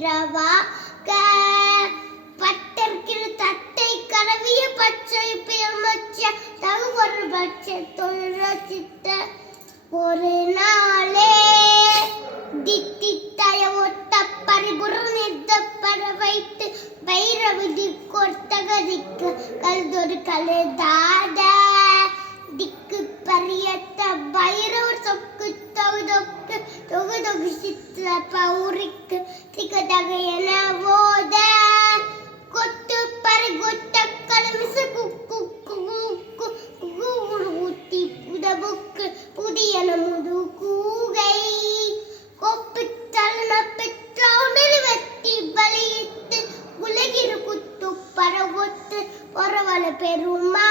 திரவாக பட்டர்கிற தட்டை கரவிய பச்சை பிறமச்ச தகுவொரு பட்ச தொழிற்சித்த ஒரு நாளே தித்தித்தய ஒட்ட பரிபுரம் நிறுத்தப்பட வைத்து வைரவிதி கொர்த்தகதிக்கு கல்தொரு கழுதாத திக்கு பரியத்த பைரவர் சொக்கு தொகுதொக்கு தொகுதொகு சித்த பௌரிக்கு திகதக என போத கொத்து பரி கொட்ட கலமிசு குக்கு குக்கு ஊட்டி புதபுக்கு புதியன முது கூகை கொப்பு தலன பெற்றாமில் வெட்டி பலியிட்டு உலகிரு குத்து பரவொத்து பொறவன பெருமா